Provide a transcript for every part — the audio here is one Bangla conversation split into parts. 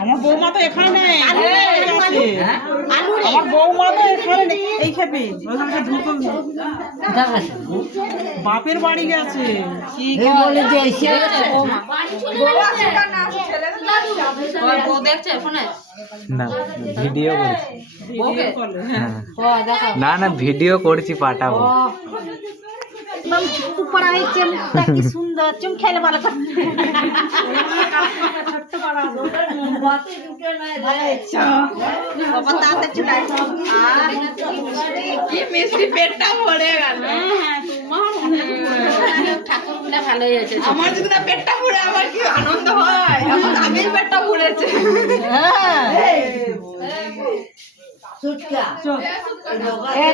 আমার বৌমা তো এখানে নেই, আমার বৌমা তো এখানে নেই। এই খেপি ওখানে ঢুকুন, বাপের বাড়ি গেছে। কি বলে যে এসে না ভিডিও করছি। ভিডিও কলে, হ্যাঁ। না না ভিডিও করছি, পাঠাবো। একদম ঝুঁকু পড়া হয়েছে, মুখটা কি সুন্দর, চুম খেলে ভালো করে। বাবা তাতে চুলাই কি মিষ্টি, পেটটা ভরে গেল। ঠাকুরটা ভালোই হয়েছে। আমার যদি না পেটটা ভরে আমার কি আনন্দ হয়, আমার আগেই পেটটা ভরেছে।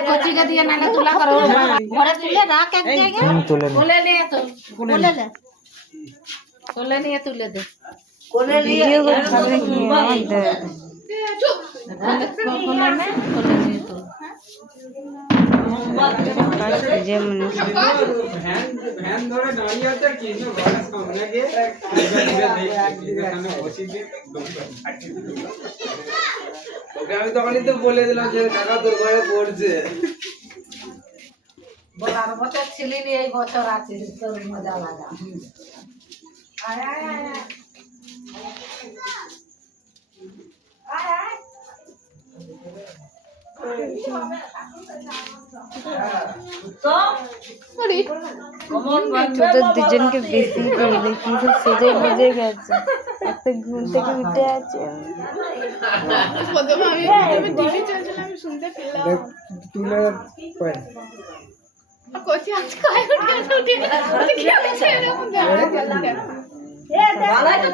কচিকে দিয়ে নালে তুলা করো, ঘরে তুলে রাখ এক জায়গায়, তুলে নে। কোলে নিয়ে তো কোলে নে, কোলে নিয়ে তুলে দে। ভিডিও করছি কোলে নে, কোলে নিয়ে তো ভ্যান ধরে দাঁড়িয়ে আছে কিন্তু ঘরের সামনে গিয়ে ওকে আমি তখনই তো বলে দিলাম যে টাকা তোর ঘরে পড়ছে। বলার বছর ছিলি নি, এই বছর আছে তোর মজা লাগা। তোদের দুজনকে বেশি করে দেখি, সব সেজে বুঝে গেছে, একটা ঘুম থেকে উঠে আছে।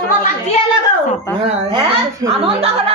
তোমার লাগ দিয়ে লাগাও, আনন্দ হলো।